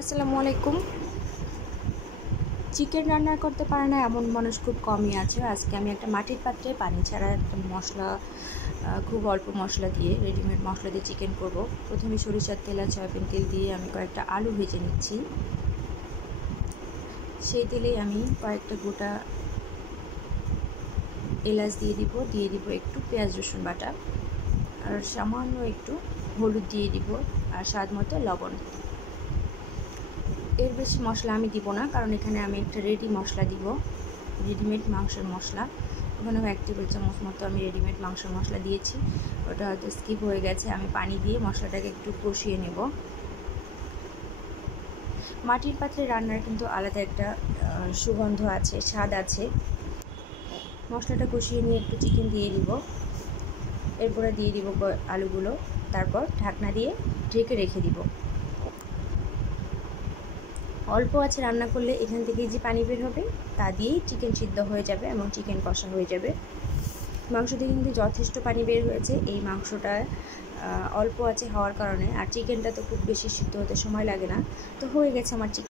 আসসালামু আলাইকুম। চিকেন রান্না করতে পারে না এমন মানুষ খুব কমই আছে। আজকে আমি একটা মাটির পাত্রে পানি ছাড়া একটা মশলা, খুব অল্প মশলা দিয়ে, রেডিমেড মশলা দিয়ে চিকেন করব। প্রথমে সরিষার তেল আর সয়াবিন তেল দিয়ে আমি কয়েকটা আলু ভেজে নিচ্ছি। সেই তেলেই আমি কয়েকটা গোটা এলাচ দিয়ে দিব একটু পেঁয়াজ রসুন বাটা, আর সামান্য একটু হলুদ দিয়ে দিব, আর স্বাদ মতো লবণ। এর বেশি মশলা আমি দিব না, কারণ এখানে আমি একটা রেডি মশলা দিব, রেডিমেড মাংসের মশলা। ওখানেও 1 টেবিল চামচ মতো আমি রেডিমেড মাংসের মশলা দিয়েছি, ওটা হয়তো স্কিপ হয়ে গেছে। আমি পানি দিয়ে মশলাটাকে একটু কষিয়ে নেব। মাটির পাত্রে রান্নার কিন্তু আলাদা একটা সুগন্ধ আছে, স্বাদ আছে। মশলাটা কষিয়ে নিয়ে একটু চিকেন দিয়ে দিব, এরপরে দিয়ে দিব আলুগুলো, তারপর ঢাকনা দিয়ে ঢেকে রেখে দিব। অল্প আছে রান্না করলে এখান থেকে যে পানি বের হবে তা দিয়েই চিকেন সিদ্ধ হয়ে যাবে এবং চিকেন কষা হয়ে যাবে। মাংস থেকে কিন্তু যথেষ্ট পানি বের হয়েছে। এই মাংসটা অল্প আছে হওয়ার কারণে, আর চিকেনটা তো খুব বেশি সিদ্ধ হতে সময় লাগে না। তো হয়ে গেছে আমার চিকেন।